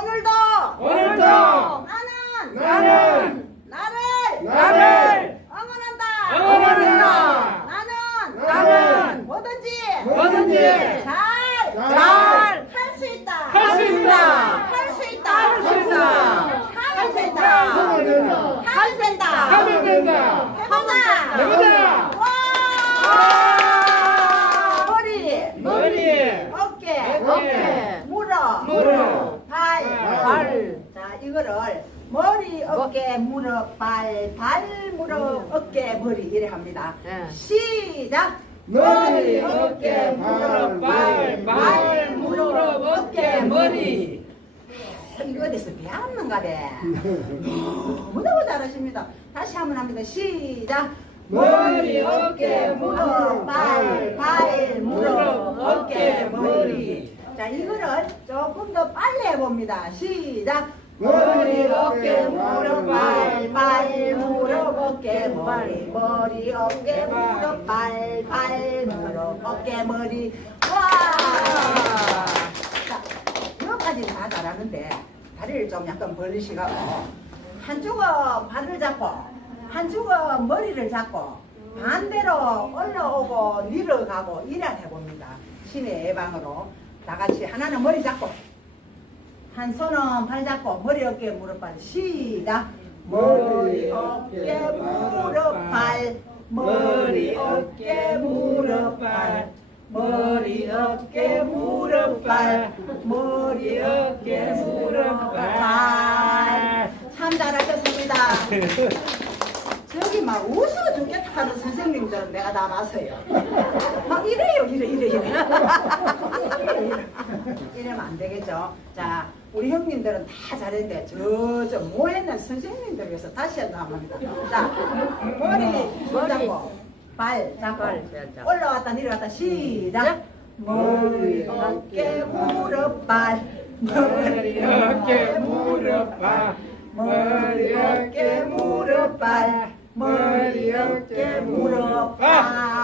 오늘도 오늘도 나는 나는 나를 나를 응원한다. 응원한다. 나는 나는 뭐든지 뭐든지 잘 잘 할 수 있다. 할 수 있다. 할 수 있다. 할 수 있다. 하면 된다. 하면 된다. 하면 된다. 하면 된다. 해보자. 해보자. 와! 머리, 머리 어깨, 어깨, 무릎, 무릎, 발, 발. 자, 이거를 머리, 어깨, 무릎, 발, 발, 무릎, 어깨, 머리 이래 합니다. 네. 시작. 머리 어깨 무릎 발, 발 무릎 어깨 머리 이거 어디서 배웠는가 봐. 너무너무 잘하십니다. 다시 한번 합니다. 시작. 머리 어깨 무릎, 발, 발, 무릎, 어깨, 머리. 머리. 자, 이거를 조금 더 빨리 해봅니다. 시작. 머리, 어깨, 무릎, 발, 발, 무릎, 어깨, 머리, 머리, 어깨, 무릎, 발, 발, 무릎, 어깨, 머리. 와! 자, 여기까지는 다 잘하는데 다리를 좀 약간 벌리시고 한쪽은 발을 잡고 한쪽은 머리를 잡고 반대로 올라오고 내려가고 이래 해봅니다. 신의 예방으로 다 같이 하나는 머리 잡고 한 손은 발 잡고 머리 어깨 무릎 발 시작 머리 어깨 무릎 발 머리 어깨 무릎 발 머리 어깨 무릎 발 머리 어깨 무릎 발참 잘하셨습니다. 저기 막 웃어 죽겠다 하는 선생님들은 내가 다 봤어요. 막 이래요, 이래, 이래, 이래. 이래, 이래. 이러면 안 되겠죠. 자, 우리 형님들은 다 잘했는데, 저, 저, 모였는 선생님들 위해서 다시 한번 합니다. 자, 머리, 손 잡고, 발 잡고, 발 잡고. 올라왔다 내려왔다, 시작. 머리, 어깨, 무릎, 발. 머리 어깨 무릎 발. 머리 어깨 무릎 발. 머리 어깨 무릎 발